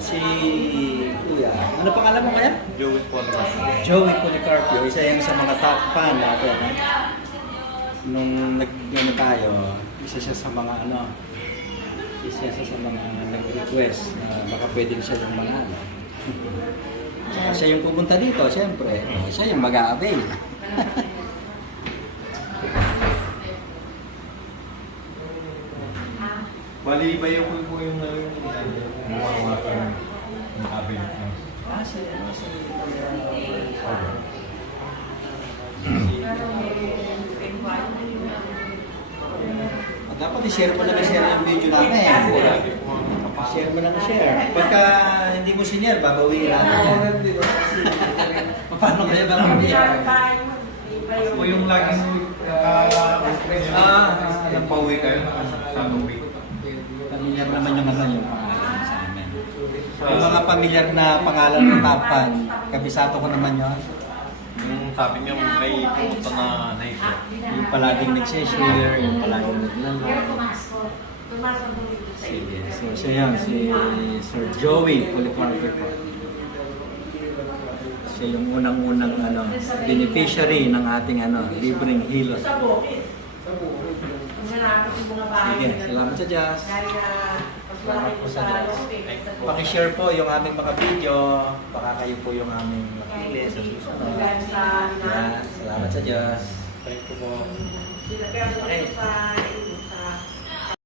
si Kuya. Ano pangalan mo kaya? Joey Policarpio. Joey Policarpio. Isa yan sa mga top fan natin. Nung nag-ano tayo, isa siya sa mga isa siya sa mga nag-request na baka pwedeng siya yung mga Saka siya yung pupunta dito, siyempre. Siya yung mag-a-avail. Bali, iba yung po yung mga cabinet niya. Dapat i-share mo lang i-share yung video namin. Share mo lang i-share. Pagka hindi mo sinare, babawiin natin. Paano kaya ba kami? Ako yung laging pauwi kayo sa week. Pamilyar naman yung yung pangalan sa amin. Yung mga pamilyar na pangalan ng tapan, kabisado ko naman yun. Yung sabi niyo may pumunta na naisip. Yung palaging nag-share, yung palaging naglalaro. Sige. So siya yan, si Sir Joey Policarpio po. Siya yung unang-unang beneficiary ng ating libreng hilot. Sige, salamat sa Diyos. Salamat po sa Diyos. Pakishare po yung aming mga video. Baka kayo po yung aming makili sa susunod. Yan, salamat sa Diyos. Thank you po. Okay.